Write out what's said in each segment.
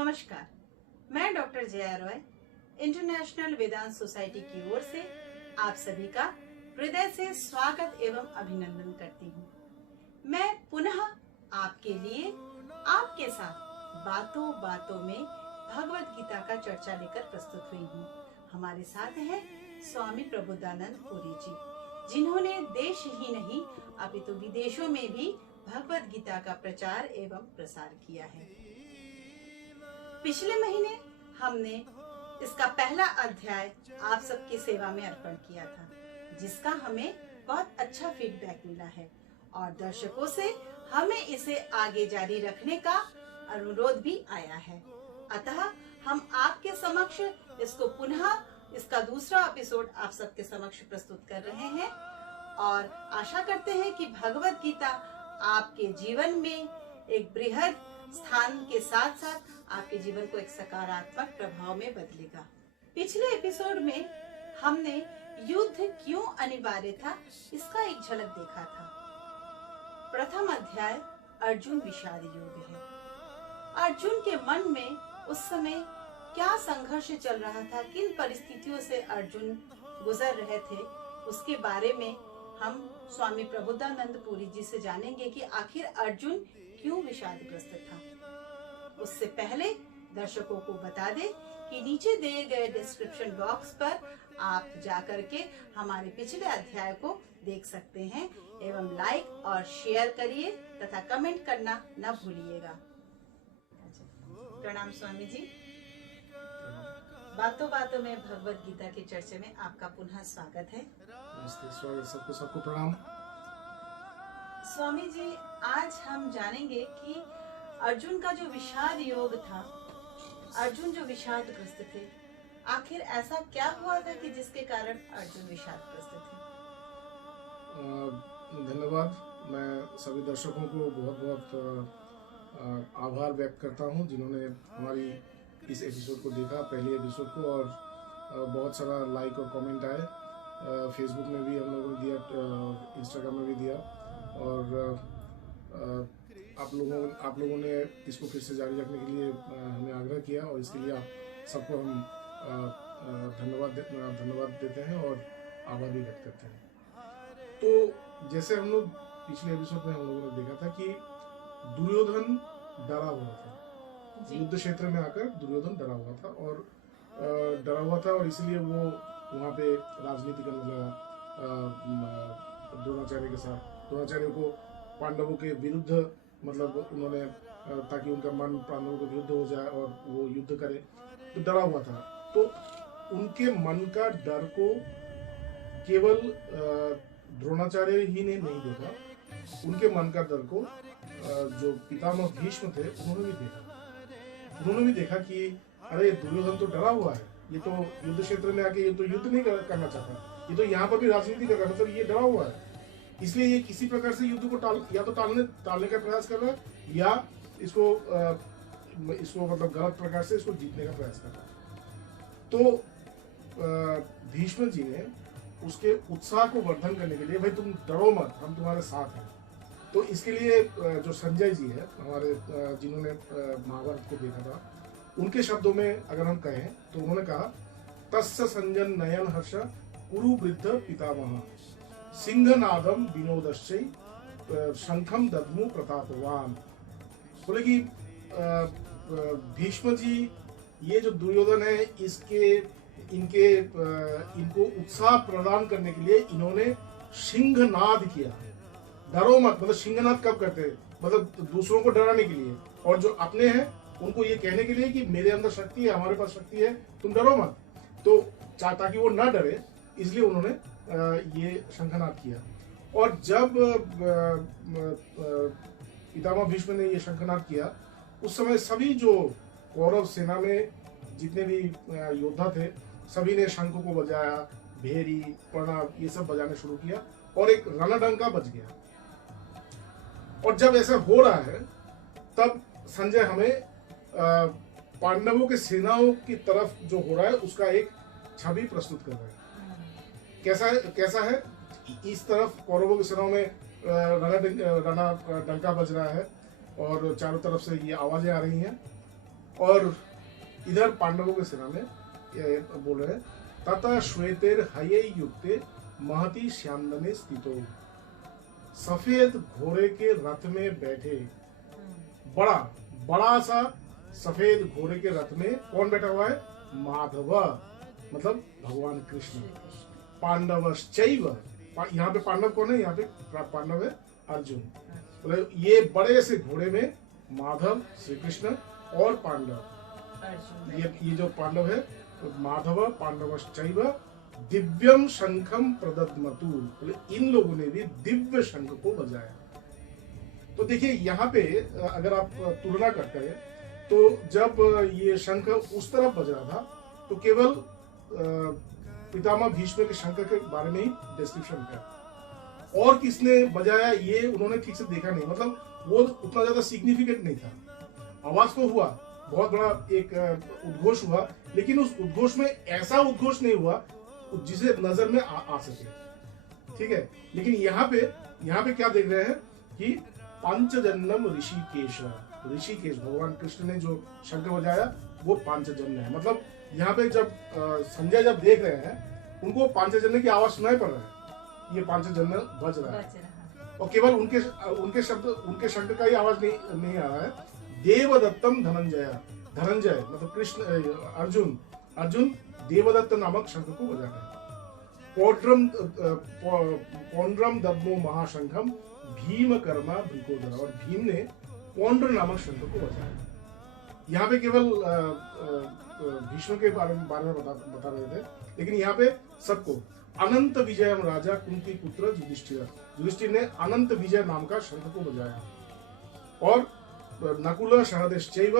नमस्कार, मैं doctor Jaya Roy international वेदांत society की ओर से आप सभी का हृदय से स्वागत एवं अभिनंदन करती हूँ। मैं पुनः आपके लिए आपके साथ बातों बातों में भगवत गीता का चर्चा लेकर प्रस्तुत हुई हूँ। हमारे साथ हैं स्वामी प्रबोधानंद पुरी जी, जिन्होंने देश ही नहीं अपितु विदेशों में भी भगवत गीता का प्रचार एवं प्रसार किया है। पिछले महीने हमने इसका पहला अध्याय आप सबकी सेवा में अर्पण किया था, जिसका हमें बहुत अच्छा फीडबैक मिला है और दर्शकों से हमें इसे आगे जारी रखने का अनुरोध भी आया है। अतः हम आपके समक्ष इसको पुनः इसका दूसरा एपिसोड आप सबके समक्ष प्रस्तुत कर रहे हैं और आशा करते हैं कि भगवत गीता आपके जीवन में एक बृहद स्थान के साथ साथ आपके जीवन को एक सकारात्मक प्रभाव में बदलेगा। पिछले एपिसोड में हमने युद्ध क्यों अनिवार्य था इसका एक झलक देखा था। प्रथम अध्याय अर्जुन विषाद योग है। अर्जुन के मन में उस समय क्या संघर्ष चल रहा था, किन परिस्थितियों से अर्जुन गुजर रहे थे, उसके बारे में हम स्वामी प्रबोधानंद पुरी जी से जानेंगे कि आखिर अर्जुन क्यों विषादग्रस्त था। उससे पहले दर्शकों को बता दें कि नीचे दिए गए डिस्क्रिप्शन बॉक्स पर आप जाकर के हमारे पिछले अध्याय को देख सकते हैं एवं लाइक और शेयर करिए तथा कमेंट करना न भूलिएगा। प्रणाम स्वामी जी। बातों बातों में भगवत गीता की चर्चा में आपका पुनः स्वागत है। नमस्ते, सबको प्रणाम। स्वामी जी, आज हम जानेंगे कि अर्जुन का जो विषाद योग था, अर्जुन जो विषादग्रस्त थे, आखिर ऐसा क्या हुआ था कि जिसके कारण अर्जुन विषादग्रस्त थे। धन्यवाद। मैं सभी दर्शकों को बहुत बहुत आभार व्यक्त करता हूं जिन्होंने हमारी इस एपिसोड को देखा, पहले एपिसोड को, और बहुत सारा लाइक और कमेंट आए। फेसबुक में भी हम लोगों ने दिया, इंस्टाग्राम में भी दिया, और आप लोगों ने इसको फिर से जारी रखने के लिए हमें आग्रह किया, और इसके लिए आप सबको हम धन्यवाद देते हैं और आभार भी व्यक्त करते हैं। तो जैसे हम लोग पिछले एपिसोड में हम लोगों ने देखा था कि दुर्योधन डरा हुआ था, युद्ध क्षेत्र में आकर दुर्योधन डरा हुआ था, और इसलिए वो वहाँ पे राजनीति करने लगा द्रोणाचार्य के साथ। द्रोणाचार्य को पांडवों के विरुद्ध, मतलब उन्होंने, ताकि उनका मन पांडवों के विरुद्ध हो जाए और वो युद्ध करे, तो डरा हुआ था। तो उनके मन का डर को केवल द्रोणाचार्य ही ने नहीं देखा, उनके मन का डर को जो पितामह भीष्म थे उन्होंने भी देखा कि अरे दुर्योधन तो डरा हुआ है, ये तो युद्ध क्षेत्र में आके ये तो युद्ध नहीं करना चाहता, ये तो यहाँ पर भी राजनीति कर रहा है, मतलब ये डरा हुआ है, इसलिए ये किसी प्रकार से युद्ध को टालने का प्रयास कर रहा है, या इसको मतलब गलत प्रकार से इसको जीतने का प्रयास कर रहा है। तो भीष्म जी ने उसके उत्साह को वर्धन करने के लिए, भाई तुम डरो मत, हम तुम्हारे साथ हैं। तो इसके लिए जो संजय जी है हमारे, जिन्होंने महाभारत को देखा था, उनके शब्दों में अगर हम कहें तो उन्होंने कहा, तस्य संजन नयन हर्ष कुरु वृद्ध पितामह सिंहनादम विनोदश्चै शंखम दद्मु प्रतापवान। बोले कि भीष्म जी, ये जो दुर्योधन है, इनको उत्साह प्रदान करने के लिए इन्होंने सिंहनाद किया। डरो मत, मतलब सिंहनाद कब करते हैं, मतलब दूसरों को डराने के लिए, और जो अपने हैं उनको ये कहने के लिए कि मेरे अंदर शक्ति है, हमारे पास शक्ति है, तुम डरो मत। तो ताकि वो ना डरे, इसलिए उन्होंने ये शंखनाद किया। और जब पितामह भीष्म ने ये शंखनाद किया, उस समय सभी जो कौरव सेना में जितने भी योद्धा थे, सभी ने शंख को बजाया, भेरी, प्रणव, ये सब बजाने शुरू किया, और एक रणडंका बज गया। और जब ऐसा हो रहा है, तब संजय हमें पांडवों के सेनाओं की तरफ जो हो रहा है उसका एक छवि प्रस्तुत कर रहा है। कैसा है, इस तरफ कौरवों की सेनाओं में रणडंका बज रहा है, और चारों तरफ से ये आवाजें आ रही हैं, और इधर पांडवों की सेना में ये बोल रहे हैं, तथा श्वेतेर हये युक्ते महती श्यामदने स्थितो, सफेद घोड़े के रथ में बैठे, बड़ा बड़ा सा सफेद घोड़े के रथ में कौन बैठा हुआ है? माधव, मतलब भगवान कृष्ण। पांडवश्चैव, यहाँ पे पांडव कौन है? यहाँ पे पांडव है अर्जुन। तो ये बड़े से घोड़े में माधव श्री कृष्ण और पांडव, ये जो पांडव है तो माधव पांडवश्चैव दिव्यम शंखम प्रदद्मतु, इन लोगों ने भी दिव्य शंख को बजाया। तो देखिए यहाँ पे अगर आप तुलना करते हैं तो जब ये शंख उस तरफ बज रहा था तो केवल पितामह भीष्म के शंख के बारे में ही डिस्क्रिप्शन है, और किसने बजाया ये उन्होंने ठीक से देखा नहीं, मतलब वो उतना ज्यादा सिग्निफिकेंट नहीं था। आवाज तो हुआ, बहुत बड़ा एक उद्घोष हुआ, लेकिन उस उद्घोष में ऐसा उद्घोष नहीं हुआ जिसे नजर में आ सके, ठीक है। लेकिन यहाँ पे क्या देख रहे हैं कि पांचजन्यम ऋषिकेश भगवान कृष्ण ने जो शंख बजाया वो पांचजन्य है। मतलब यहाँ पे जब संजय जब देख रहे हैं उनको पांचजन्य की आवाज सुनाई पड़ रहा है, ये पांचजन्य बज रहा है, और केवल उनके शंख का ही आवाज नहीं आ रहा है। देवदत्तम धनंजय मतलब कृष्ण अर्जुन देवदत्त नामक शंख को बजा रहे हैं। पौंड्रम दद्मो महाशंखम भीम कर्मा भृकोदर, और भीम ने पौंड्र नामक शंख को बजाया। यहाँ पे केवल भीष्म के बारे में बता रहे थे, लेकिन यहाँ पे सबको अनंत विजयम राजा कुंती पुत्र युधिष्ठिर ने अनंत विजय नाम का शंख को बजाया, और नकुल सहदेव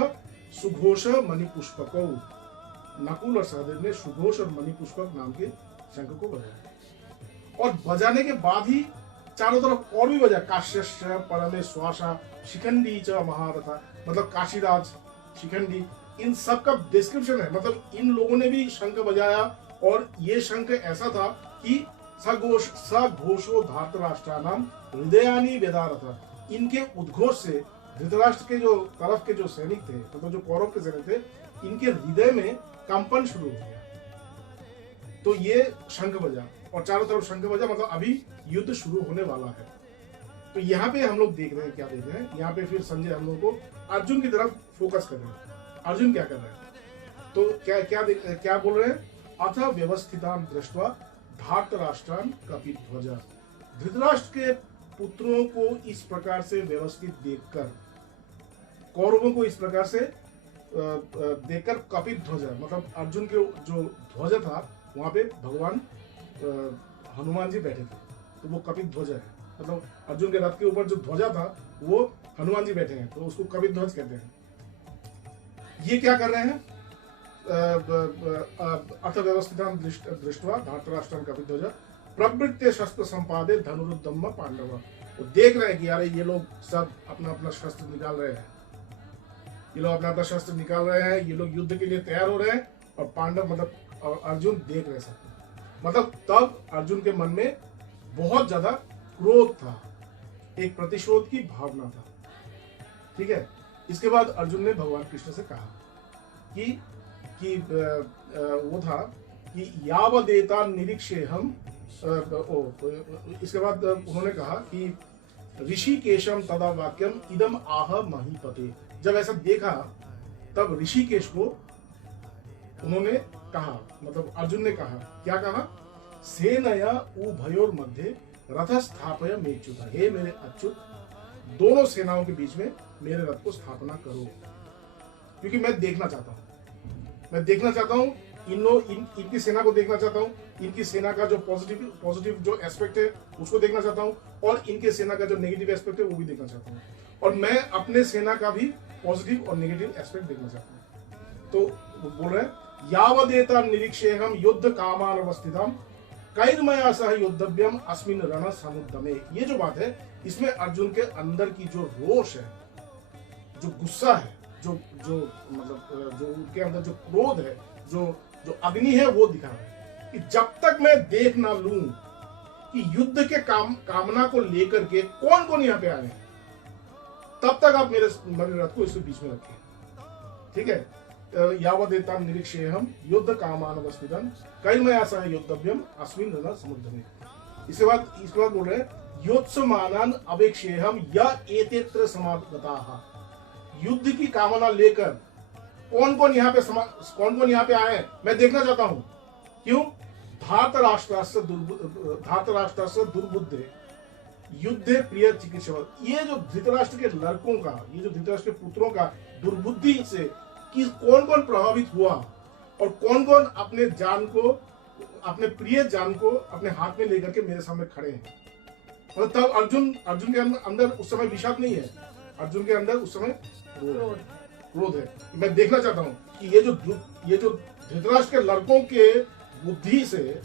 सुघोष मणिपुष्पकौ, नकुल और सहदेव ने सुघोष और मणिपुष्पक नाम के शंख को बजाया। और बजाने के बाद ही चारों तरफ और भी बजा, काश्यश्च परमे श्वासा शिखंडी च महारथा, मतलब काशीराज शिखंडी, इन सब का डिस्क्रिप्शन है। मतलब इन लोगों ने भी शंख बजाया, और ये शंख ऐसा था कि सघोषो धार्तराष्ट्राणाम हृदयानि वेदारथ, इनके उद्घोष से धृतराष्ट्र के जो तरफ के जो सैनिक थे, मतलब जो कौरव के सैनिक थे, इनके हृदय में कंपन शुरू हो गया। तो ये शंख बजा और चारों तरफ शंख बजा, मतलब अभी युद्ध शुरू होने वाला है। तो यहाँ पे हम लोग देख रहे हैं, क्या देख रहे हैं यहाँ पे, फिर संजय हम लोग को अर्जुन की तरफ फोकस कर रहे हैं। अर्जुन क्या कर रहे हैं, तो क्या बोल रहे हैं? अथ व्यवस्थितान दृष्ट्वा धार्तराष्ट्रान कपिध्वजा, धृतराष्ट्र के पुत्रों को इस प्रकार से व्यवस्थित देखकर, कौरवों को इस प्रकार से देखकर कपिध्वजा, मतलब अर्जुन के जो ध्वज था वहां पे भगवान हनुमान जी बैठे थे, तो वो कपिध्वज है। मतलब अर्जुन के रथ के ऊपर जो ध्वजा था वो हनुमान जी बैठे हैं, तो उसको कपिध्वज कहते हैं। ये क्या कर रहे हैं? अथ व्यवस्थितान दृष्ट्वा धार्तराष्ट्रान कपिध्वजा प्रवृत्ते शस्त्र संपादे धनुरुद्दम्म पांडव, वो देख रहे हैं कि यार ये लोग सब अपना अपना शस्त्र निकाल रहे हैं, ये लोग अपना अपना शस्त्र निकाल रहे हैं, ये लोग युद्ध के लिए तैयार हो रहे हैं, और पांडव मतलब अर्जुन देख रहे सब। मतलब तब अर्जुन के मन में बहुत ज्यादा क्रोध था, एक प्रतिशोध की भावना था, ठीक है। इसके बाद अर्जुन ने भगवान कृष्ण से कहा कि वो था कि यावदेता निरीक्षे हम, इसके बाद उन्होंने कहा कि ऋषिकेशम तदा वाक्यम इदम आह महीपते, जब ऐसा देखा तब ऋषिकेश को उन्होंने कहा, मतलब अर्जुन ने कहा, क्या कहा? सेनया उभयोर मध्य रथ स्थापय मेच्युत, हे मेरे अच्युत, दोनों सेनाओं के बीच में मेरे रथ को स्थापना करो, क्योंकि मैं देखना चाहता हूँ इनकी सेना को देखना चाहता हूँ, इनकी सेना का जो पॉजिटिव जो एस्पेक्ट है उसको देखना चाहता हूँ, और इनके सेना का जो नेगेटिव एस्पेक्ट है वो भी देखना चाहता हूँ, और मैं अपने सेना का भी पॉजिटिव और नेगेटिव एस्पेक्ट देखना चाहता हूँ। तो बोल रहे हैं यावदेता निरीक्षेहम युद्ध कामान अवस्थितम कैर्मया सह युद्धव्यम अस्मिन रण समुद्रमे, ये जो बात है इसमें अर्जुन के अंदर की जो रोष है, जो गुस्सा है, जो मतलब जो उनके अंदर जो क्रोध है, जो अग्नि है, वो दिखा रहा है कि जब तक मैं देख ना लूं कि युद्ध के कामना को लेकर के कौन कौन यहाँ पे आए हैं, तब तक आप मेरे रथ को इसके बीच में रखें। ठीक है। यावदेतां निरीक्षेऽहं युद्ध कामानवस्थितं कैर्मया सह योद्धव्यम अस्मिन् रण समुद्रे। इसके बाद बोल रहे हैं योत्समानान अवेक्षेऽहं य एतेत्र समागताः। युद्ध की कामना लेकर कौन कौन यहाँ पे आए हैं मैं देखना चाहता हूँ। क्यों? धातराष्ट्रास्य दुर्बुद्धे युद्धे प्रिय चिकित्सा। ये जो धृतराष्ट्र के लड़कों का, ये जो धृतराष्ट्र के पुत्रों का दुर्बुद्धि से कि कौन कौन प्रभावित हुआ और कौन कौन अपने जान को, अपने प्रिय जान को अपने हाथ में लेकर के मेरे सामने खड़े हैं। और तब अर्जुन के अंदर उस समय विषाद नहीं है, अर्जुन के अंदर उस समय क्रोध है। मैं देखना चाहता हूँ कि ये जो धृतराष्ट्र के लड़कों के बुद्धि से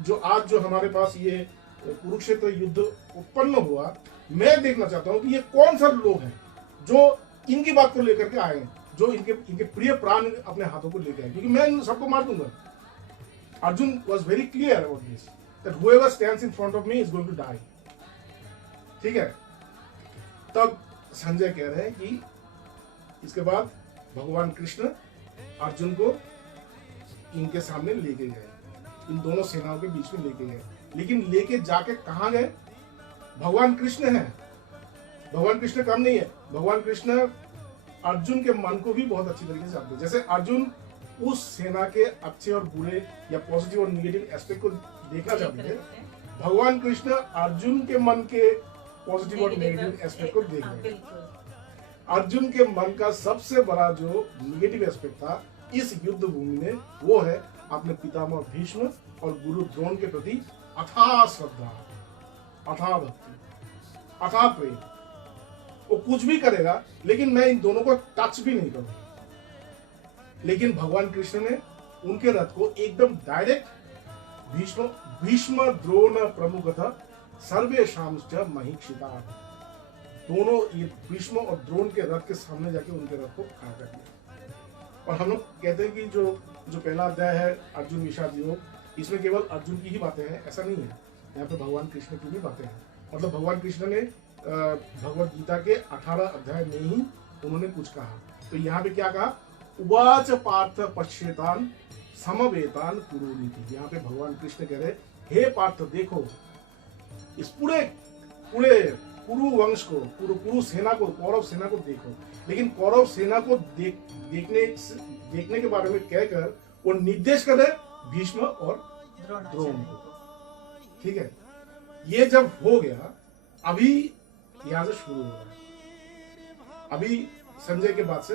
जो आज जो हमारे पास ये कुरुक्षेत्र युद्ध उत्पन्न हुआ, मैं देखना चाहता हूँ कि ये कौन सा लोग हैं जो इनकी बात को लेकर के आए हैं, जो इनके प्रिय प्राण अपने हाथों को लेकर आए, क्योंकि मैं सबको मार दूंगा। Arjun was very clear about this that whoever stands in front of me is going to die। ठीक है। तब संजय कह रहे हैं कि इसके बाद भगवान कृष्ण अर्जुन को इनके सामने लेके गए, इन दोनों सेनाओं के बीच में लेके गए। लेकिन लेके जाके कहां गए? भगवान कृष्ण है, भगवान कृष्ण कम नहीं है। भगवान कृष्ण अर्जुन के मन को भी बहुत अच्छी तरीके से जानते हैं। जैसे अर्जुन उस सेना के अच्छे और बुरे या पॉजिटिव और निगेटिव एस्पेक्ट को देखना चाहते थे, भगवान कृष्ण अर्जुन के मन के पॉजिटिव और नेगेटिव एस्पेक्ट को देख रहे हैं। अर्जुन के मन का सबसे बड़ा जो निगेटिव एस्पेक्ट था इस युद्ध भूमि में, वो है अपने पितामह भीष्म और गुरु द्रोण के प्रति अथाह श्रद्धा, अथाह भक्ति, अथाह प्रेम। वो कुछ भी करेगा लेकिन मैं इन दोनों को टच भी नहीं करूंगा। लेकिन भगवान कृष्ण ने उनके रथ को एकदम डायरेक्ट भीष्म द्रोण प्रमुखतः सर्वेषां च महीक्षिता, दोनों ये भीष्म और द्रोण के रथ के सामने जाके उनके रथ को खड़ा कर दिया। और हम लोग कहते हैं कि जो पहला अध्याय है अर्जुन विषाद योग, इसमें केवल अर्जुन की ही बातें हैं, ऐसा नहीं है। यहाँ पे भगवान कृष्ण की भी बातें हैं। मतलब भगवान कृष्ण ने भगवत गीता के 18 अध्याय में ही उन्होंने कुछ कहा। तो यहाँ पे क्या कहा? उवाच पार्थ पश्येतान समवेतान कुरुनीति। यहाँ पे भगवान कृष्ण कह रहे, हे पार्थ देखो इस पूरे कुरु वंश को, कुरु सेना को, कौरव सेना को देखो। लेकिन कौरव सेना को देखने के बारे में कहकर वो निर्देश कर रहे भीष्म और द्रोण को। ठीक है। ये जब हो गया, अभी यहां से शुरू हो रहा है। अभी संजय के बाद से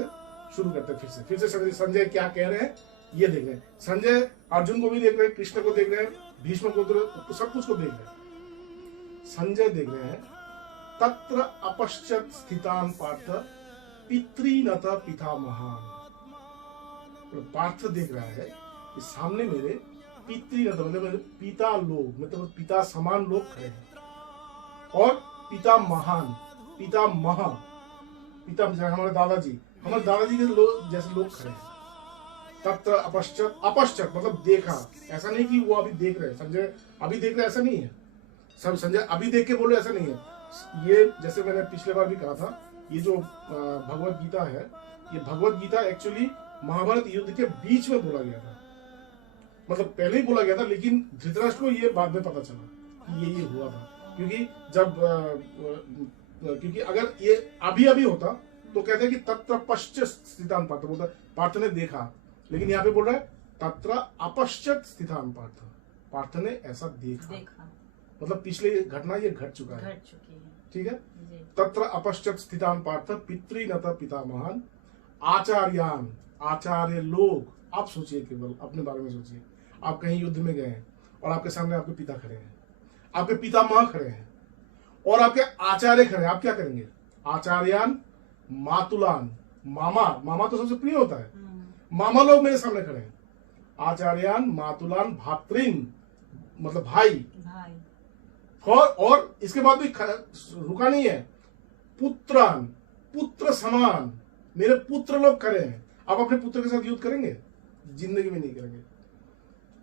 शुरू करते हैं। फिर से संजय क्या कह रहे हैं ये देख रहे हैं। संजय अर्जुन को भी देख रहे हैं, कृष्ण को देख रहे हैं, भीष्म को तो सब कुछ को देख रहे हैं। संजय देख रहे हैं तत्र अपश्चात स्थितान पार्थ पितृनत पितामहान। पार्थ देख रहा है कि सामने मेरे पितृनत मतलब पिता लोग, मतलब पिता समान लोग खड़े हैं, और पिता महान, पिता महा, पिता हमारे दादाजी के लोग जैसे लोग खड़े हैं। तत्र अपश्चात मतलब देखा, ऐसा नहीं कि वो अभी देख रहे हैं, संजय अभी देख रहे, ऐसा नहीं है। सब संजय अभी देख के बोले, ऐसा नहीं है। ये जैसे मैंने पिछले बार भी कहा था, ये जो भगवत गीता है, ये भगवत गीता एक्चुअली महाभारत युद्ध के बीच में बोला गया था। मतलब पहले ही बोला गया था, लेकिन धृतराष्ट्र को ये बाद में पता चला कि ये हुआ था। क्योंकि अगर ये अभी होता तो कहते कि तत्र पश्चात स्थितान पार्थ, बोलता पार्थ ने देखा, लेकिन यहाँ पे बोल रहा है तत्र अपश्चात स्थितान पार्थ, पार्थ ने ऐसा देखा। मतलब पिछले घटना ये घट चुका है, ठीक है। तत्र अपश्चात स्थितान पार्थ पितृनत पितामहान आचार्यान, आचार्य लोग। आप सोचिए, केवल अपने बारे में सोचिए। आप कहीं युद्ध में गए हैं और आपके सामने आपके पिता खड़े हैं, आपके पितामह खड़े हैं और आपके आचार्य खड़े हैं। आप क्या करेंगे? आचार्यान मातुलान, मामा तो सबसे प्रिय होता है, मामा लोग मेरे सामने खड़े हैं। आचार्यान मातुलान भातृन मतलब भाई, और इसके बाद भी रुका नहीं है, पुत्रान, पुत्र समान, मेरे पुत्र लोग खड़े हैं। आप अपने पुत्र के साथ युद्ध करेंगे? जिंदगी में नहीं करेंगे।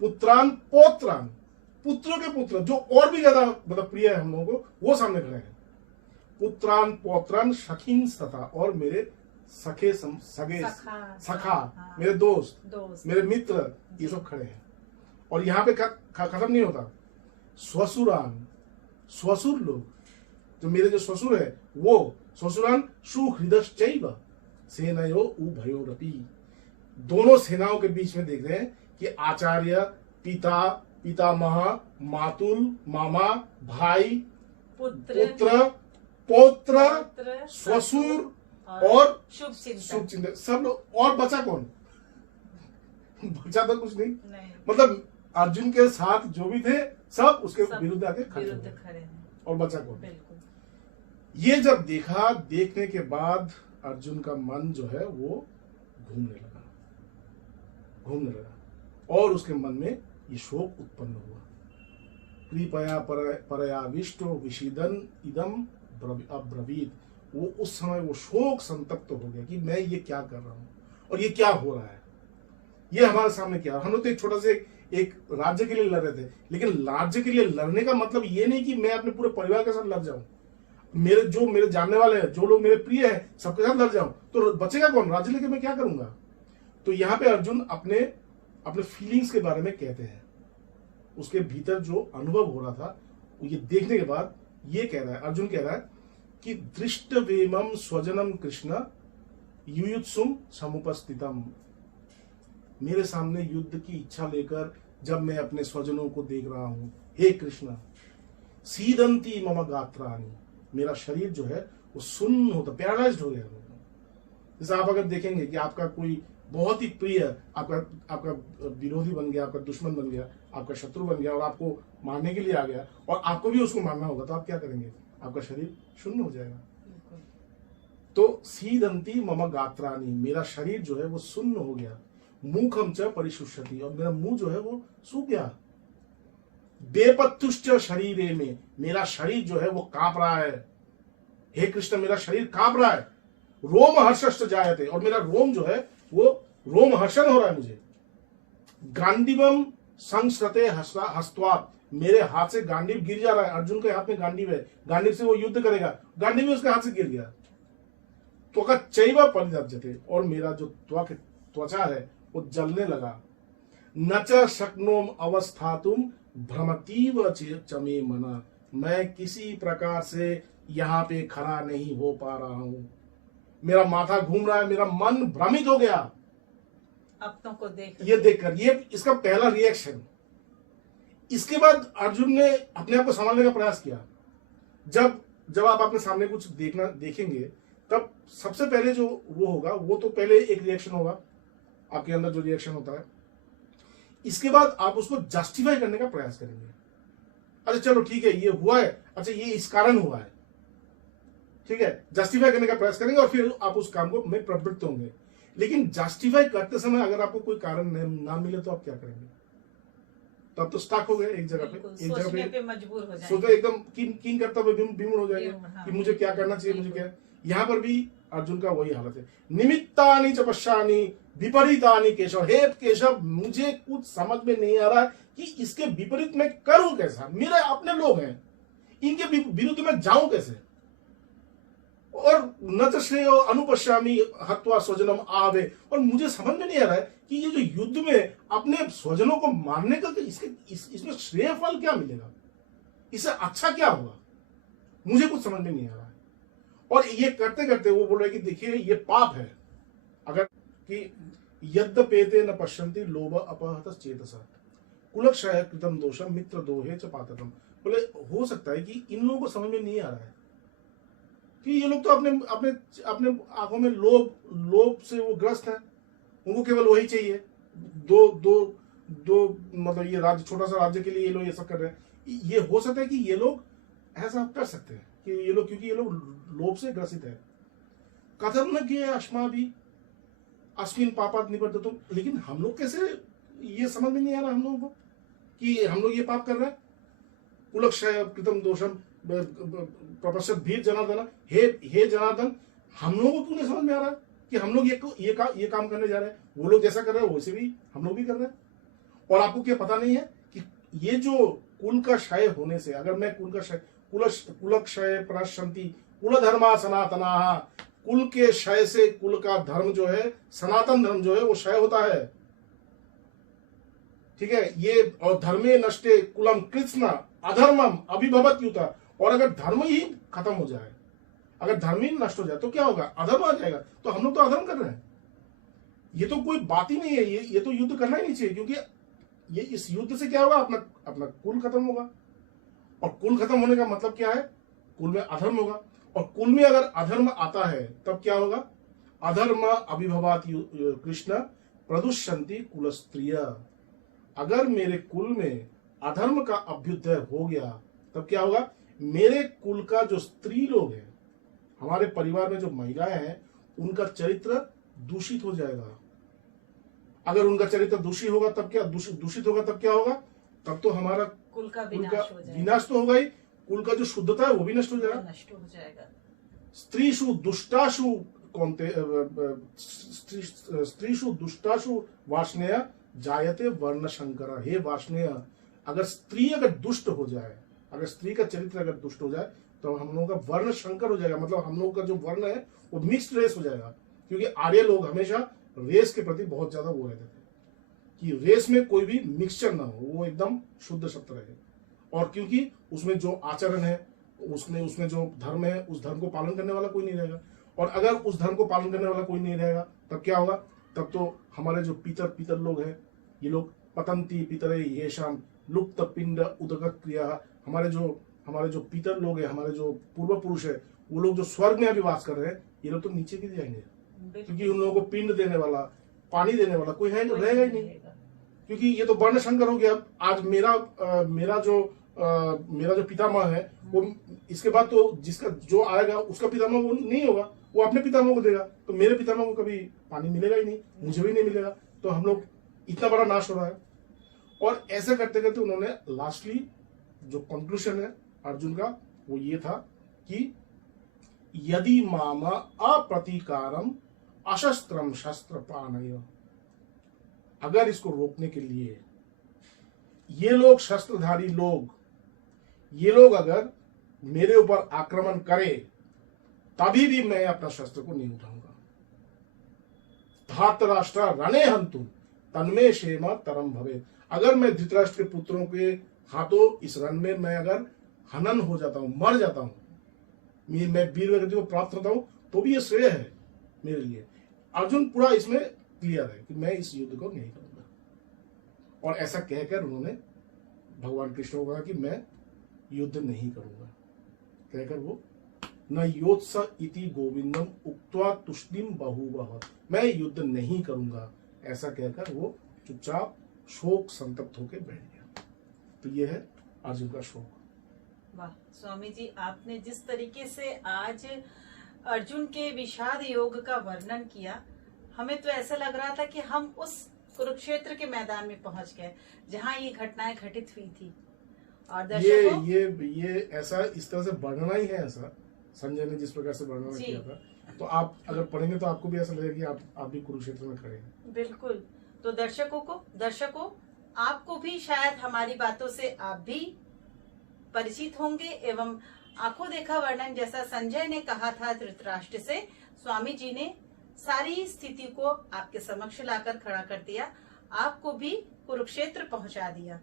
पुत्रान पौत्रान, पुत्रों के पुत्र जो और भी ज्यादा मतलब प्रिय है हम लोगों को, वो सामने खड़े हैं। पुत्रान पौत्रान सखीन तथा, और मेरे सगे सखा, हाँ, मेरे दोस्त, दोस्त, मेरे मित्र, ये सब खड़े हैं। और यहाँ पे खत्म नहीं होता, स्वसुरान, स्वसुर लोग, जो मेरे जो ससुर है वो स्वसुरान सुहृदश्चैव सेनयो उभयोरपि, दोनों सेनाओं के बीच में देख रहे हैं कि आचार्य, पिता, पितामह, मातुल, मामा, भाई, पुत्र, पौत्र, ससुर और शुभ शुभ चिंतक, सब लोग। और बचा कौन? बचा तो कुछ नहीं। नहीं, मतलब अर्जुन के साथ जो भी थे सब उसके सब विरुद्ध आके खड़े विरुद्ध हुए। खड़े हैं। और बचा कौन? बिल्कुल। ये जब देखा, देखने के बाद अर्जुन का मन जो है वो घूमने लगा और उसके मन में ये शोक उत्पन्न हुआ। कृपया परयाविष्टो विषीदन इदम अब्रवीत, वो उस समय वो शोक संतप्त हो गया कि मैं ये क्या कर रहा हूं और ये क्या हो रहा है, ये हमारे सामने क्या। हम लोग तो एक छोटा से एक राज्य के लिए लड़ रहे थे, लेकिन राज्य के लिए लड़ने का मतलब ये नहीं कि मैं अपने पूरे परिवार के साथ लड़ जाऊं, मेरे जानने वाले हैं, जो लोग मेरे प्रिय हैं, सबके साथ लड़ जाऊं तो बचेगा कौन? राज्य लेके मैं क्या करूंगा? तो यहाँ पे अर्जुन अपने अपने फीलिंग्स के बारे में कहते हैं, उसके भीतर जो अनुभव हो रहा था ये देखने के बाद ये कह रहा है, अर्जुन कह रहा है कि दृष्टवेमं स्वजनम कृष्ण युयुत्सुम समुपस्थितम, मेरे सामने युद्ध की इच्छा लेकर जब मैं अपने स्वजनों को देख रहा हूं, हे कृष्ण, सीदंती मम गात्राणि, मेरा शरीर जो है वो सुन्न होता, पैरालाइज्ड हो गया। जैसे आप अगर देखेंगे कि आपका कोई बहुत ही प्रिय आपका विरोधी बन गया, आपका दुश्मन बन गया, आपका शत्रु बन गया और आपको मारने के लिए आ गया और आपको भी उसको मारना होगा, तो आप क्या करेंगे? आपका शरीर शून्य हो जाएगा। तो सीदंती मम गात्राणि, मेरा शरीर जो है वो सुन्न हो गया। मुखम च परिशुष्यति, और मेरा मुंह जो है वो सूख गया। बेपत्तुश्च शरीरे में, मेरा शरीर जो है वो कांप रहा है। हे कृष्ण, मेरा शरीर कांप रहा है। रोम हर्षश्च जायते, और मेरा रोम जो है वो रोम हर्षण हो रहा है मुझे। गांडीवम संस्रते हस्त्वा, मेरे हाथ से गांडीव गिर जा रहा है। अर्जुन के हाथ में गांडीव है, गांडीव से वो युद्ध करेगा, गांडीव भी उसके हाथ से गिर गया। त्वका चैव परिदप्यते, और मेरा जो त्वचा है वो जलने लगा। न च शक्नोम अवस्थातुम भ्रमतीव चमे मना, मैं किसी प्रकार से यहाँ पे खड़ा नहीं हो पा रहा हूं, मेरा माथा घूम रहा है, मेरा मन भ्रमित हो गया अपनों को ये देखकर। ये इसका पहला रिएक्शन। इसके बाद अर्जुन ने अपने आप को संभालने का प्रयास किया। जब आप अपने सामने कुछ देखेंगे तब सबसे पहले जो वो होगा वो तो पहले एक रिएक्शन होगा, आपके अंदर जो रिएक्शन होता है। इसके बाद आप उसको जस्टिफाई करने का प्रयास करेंगे। अच्छा चलो ठीक है, ये हुआ है, अच्छा ये इस कारण हुआ है, ठीक है, जस्टिफाई करने का प्रयास करेंगे और फिर आप उस काम को में प्रवृत्त होंगे। लेकिन जस्टिफाई करते समय अगर आपको कोई कारण ना मिले तो आप क्या करेंगे? तब तो स्टक हो गए एक जगह पे मजबूर हो सोचो, एकदम किन करता हुए विमुड़ हो जाएंगे कि मुझे क्या करना चाहिए, मुझे क्या। यहाँ पर भी अर्जुन का वही हालत है। निमित्तानि च पश्यामि विपरीतानि केशव, हे केशव, मुझे कुछ समझ में नहीं आ रहा कि इसके विपरीत मैं करूं कैसा। मेरे अपने लोग हैं, इनके विरुद्ध में जाऊं कैसे। और न च श्रेयो अनुपश्यामि हत्वा स्वजनम आवे, और मुझे समझ में नहीं आ रहा है कि ये जो युद्ध में अपने स्वजनों को मारने का इसमें श्रेय फल क्या मिलेगा, इससे अच्छा क्या होगा, मुझे कुछ समझ में नहीं आ रहा है। और ये करते करते वो बोल रहे कि देखिए ये पाप है, अगर कि यद्यपेते न पश्यन्ति लोभ अपहत चेतसा कुलक्षय कृतम दोषम मित्र दोहे च पातकम। बोले हो सकता है कि इन लोगों को समझ में नहीं आ रहा है कि ये लोग तो अपने अपने अपने आंखों में लोभ से वो ग्रस्त हैं, उनको केवल वही चाहिए। दो मतलब ये राज्य, छोटा सा राज्य के लिए ये लोग ये सब कर रहे हैं। ये हो सकता है कि ये लोग ऐसा कर सकते हैं कि ये लोग, क्योंकि ये लोग लोभ से ग्रसित है। कथम न किए अश्मा भी अश्विन पापात निबद्धतुम, लेकिन हम लोग कैसे, ये समझ में नहीं आ रहा हम लोगों को कि हम लोग ये पाप कर रहे हैं। कुलक्षय कृतम दोषम प्रपश्यत भीर जनार्दन, हे जनार्दन, हम लोगों को क्यों नहीं समझ में आ रहा कि हम लोग ये काम करने जा रहे हैं। वो लोग जैसा कर रहे हैं वैसे भी हम लोग भी कर रहे हैं। और आपको क्या पता नहीं है कि ये जो कुल का क्षय होने से, अगर मैं कुल का क्षय, कुलक्षय प्रनश्यन्ति कुल धर्मा सनातना, कुल के क्षय से कुल का धर्म जो है, सनातन धर्म जो है वो क्षय होता है। ठीक है, ये और धर्मे नष्टे कुलम कृष्ण अधर्मम अभिभवत्युता। और अगर धर्म ही खत्म हो जाए, अगर धर्म ही नष्ट हो जाए तो क्या होगा? अधर्म आ जाएगा। तो हम लोग तो अधर्म कर रहे हैं। ये तो कोई बात ही नहीं है। ये तो युद्ध करना ही नहीं चाहिए, क्योंकि ये इस युद्ध से क्या होगा? अपना अपना कुल खत्म होगा। और कुल खत्म होने का मतलब क्या है? कुल में अधर्म होगा। और कुल में अगर अधर्म आता है तब क्या होगा? अधर्म अभिभवात कृष्ण प्रदुष्यंति कुल स्त्रिय। अगर मेरे कुल में अधर्म का अभ्युदय हो गया तब क्या होगा? मेरे कुल का जो स्त्री लोग हैं, हमारे परिवार में जो महिलाएं हैं, उनका चरित्र दूषित हो जाएगा। अगर उनका चरित्र दूषित होगा तब क्या दूषित होगा तब क्या होगा? तब तो हमारा कुल का विनाश हो जाएगा। विनाश तो होगा ही, कुल का जो शुद्धता है वो भी नष्ट हो जाएगा। नष्ट हो जाएगा। स्त्रीषु दुष्टाशु कौनते स्त्रीषु दुष्टाशु वार्ष्णेय जायते वर्ण शंकर। हे वार्ष्णेय, अगर स्त्री अगर दुष्ट हो जाए, अगर स्त्री का चरित्र अगर दुष्ट हो जाए तो हम लोगों का वर्ण शंकर हो जाएगा। मतलब हम लोगों का जो वर्ण है वो मिक्स्ड रेस हो जाएगा। क्योंकि आर्य लोग हमेशा रेस के प्रति बहुत ज्यादा वो रहते थे कि रेस में कोई भी मिक्सचर ना हो, वो एकदम शुद्ध सत्य रहे। और क्योंकि उसमें जो आचरण है, उसमें जो धर्म है, उस धर्म को पालन करने वाला कोई नहीं रहेगा। और अगर उस धर्म को पालन करने वाला कोई नहीं रहेगा तब क्या होगा? तब तो हमारे जो पितर लोग हैं, ये लोग पतंती पितरे येषाम लुप्त पिंड उदगत क्रिया। हमारे जो पितर लोग हैं, हमारे जो पूर्व पुरुष है, वो लोग जो स्वर्ग में अभी वास कर रहे हैं, ये लोग तो नीचे गिर जाएंगे। क्योंकि उन लोगों को पिंड देने वाला, पानी देने वाला कोई है रहेगा ही नहीं। क्योंकि ये तो वर्ण शंकर हो गया। आज मेरा जो पितामह है, वो इसके बाद तो जिसका जो आएगा उसका पितामह वो नहीं होगा, वो अपने पितामह को देगा। तो मेरे पितामह को कभी पानी मिलेगा ही नहीं, मुझे भी नहीं मिलेगा। तो हम लोग इतना बड़ा नाश हो रहा है। और ऐसे करते करते उन्होंने लास्टली जो कंक्लूजन है अर्जुन का वो ये था कि यदि मामा अप्रतीकारम अशस्त्रम शस्त्र पानय। अगर इसको रोकने के लिए ये लोग शस्त्रधारी लोग, ये लोग अगर मेरे ऊपर आक्रमण करे तभी भी मैं अपना शस्त्र को नहीं उठाऊंगा। धातराष्ट्र रणे हंतु तन्मे क्षेम तरम भवे। अगर मैं धृतराष्ट्र के पुत्रों के हाथों इस रण में मैं अगर हनन हो जाता हूं, मर जाता हूं, मैं वीर गति को प्राप्त होता हूं, तो भी ये श्रेय है मेरे लिए। अर्जुन पूरा इसमें क्लियर है कि मैं इस युद्ध को नहीं करूंगा। और ऐसा कहकर उन्होंने भगवान कृष्ण को कहा कि मैं युद्ध नहीं करूंगा। कहकर वो न योत्स इति गोविंदम उक्त्वा तुष्टिम बहुवह। मैं युद्ध नहीं करूंगा ऐसा कहकर वो चुपचाप शोक संतप्त होकर बैठ गया। तो ये है अर्जुन का शोक। वाह स्वामी जी, आपने जिस तरीके से आज अर्जुन के विषाद योग का वर्णन किया, हमें तो ऐसा लग रहा था कि हम उस कुरुक्षेत्र के मैदान में पहुंच गए जहां ये घटनाएं घटित हुई थी। और दर्शकों, ये ऐसा इस तरह से वर्णना ही है, ऐसा संजय ने जिस प्रकार से वर्णना किया था। तो आप अगर पढ़ेंगे तो आपको भी ऐसा लगेगा कि आप भी कुरुक्षेत्र में खड़े हैं। बिल्कुल। तो दर्शकों आपको भी शायद हमारी बातों से आप भी परिचित होंगे एवं आंखों देखा वर्णन जैसा संजय ने कहा था धृतराष्ट्र से, स्वामी जी ने सारी स्थिति को आपके समक्ष लाकर खड़ा कर दिया। आपको भी कुरुक्षेत्र पहुंचा दिया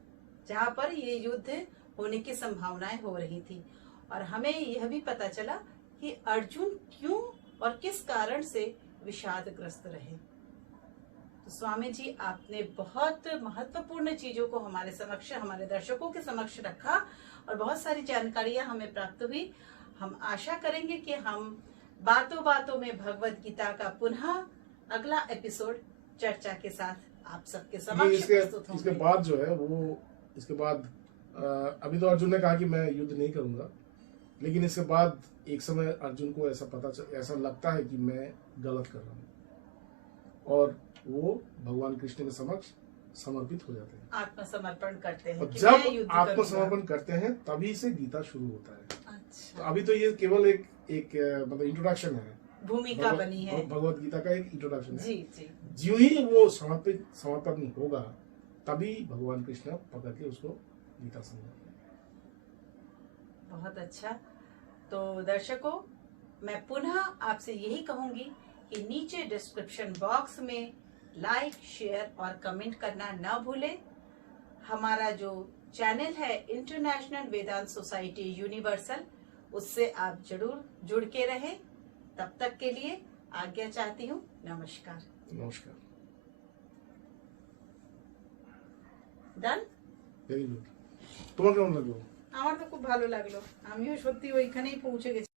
जहां पर ये युद्ध होने की संभावनाएं हो रही थी। और हमें यह भी पता चला कि अर्जुन क्यों और किस कारण से विषादग्रस्त रहे। तो स्वामी जी, आपने बहुत महत्वपूर्ण चीजों को हमारे समक्ष, हमारे दर्शकों के समक्ष रखा और बहुत सारी जानकारियां हमें प्राप्त हुई। हम आशा करेंगे कि हम बातों बातों में भगवत गीता का पुनः अगला एपिसोड चर्चा के साथ आप सबके समक्ष प्रस्तुत होंगे। इसके बाद जो है वो इसके बाद अभी तो अर्जुन ने कहा कि मैं युद्ध नहीं करूंगा, लेकिन इसके बाद एक समय अर्जुन को ऐसा लगता है कि मैं गलत कर रहा हूँ और वो भगवान कृष्ण के समक्ष समर्पित हो जाते हैं, आत्मसमर्पण करते हैं। और जब आत्मसमर्पण करते हैं तभी से गीता शुरू होता है। अच्छा। तो अभी तो ये केवल एक मतलब इंट्रोडक्शन है, भूमिका बनी है, भगवत गीता का एक इंट्रोडक्शन है। जी जी। ज्यों ही वो समर्पण होगा तभी भगवान कृष्ण पकड़ के उसको गीता समझाते हैं। बहुत अच्छा। तो दर्शकों, मैं पुनः आपसे यही कहूंगी कि नीचे डिस्क्रिप्शन बॉक्स में लाइक, शेयर और कमेंट करना ना भूलें। हमारा जो चैनल है इंटरनेशनल वेदांत सोसाइटी यूनिवर्सल, उससे आप जरूर जुड़ के रहें। तब तक के लिए आज्ञा चाहती हूँ। नमस्कार। নমস্কার। ডান। Very good. তোমার কেমন লাগলো? আমার তো খুব ভালো লাগলো। আমিও সত্যি ওইখানেই পৌঁছে গেছি।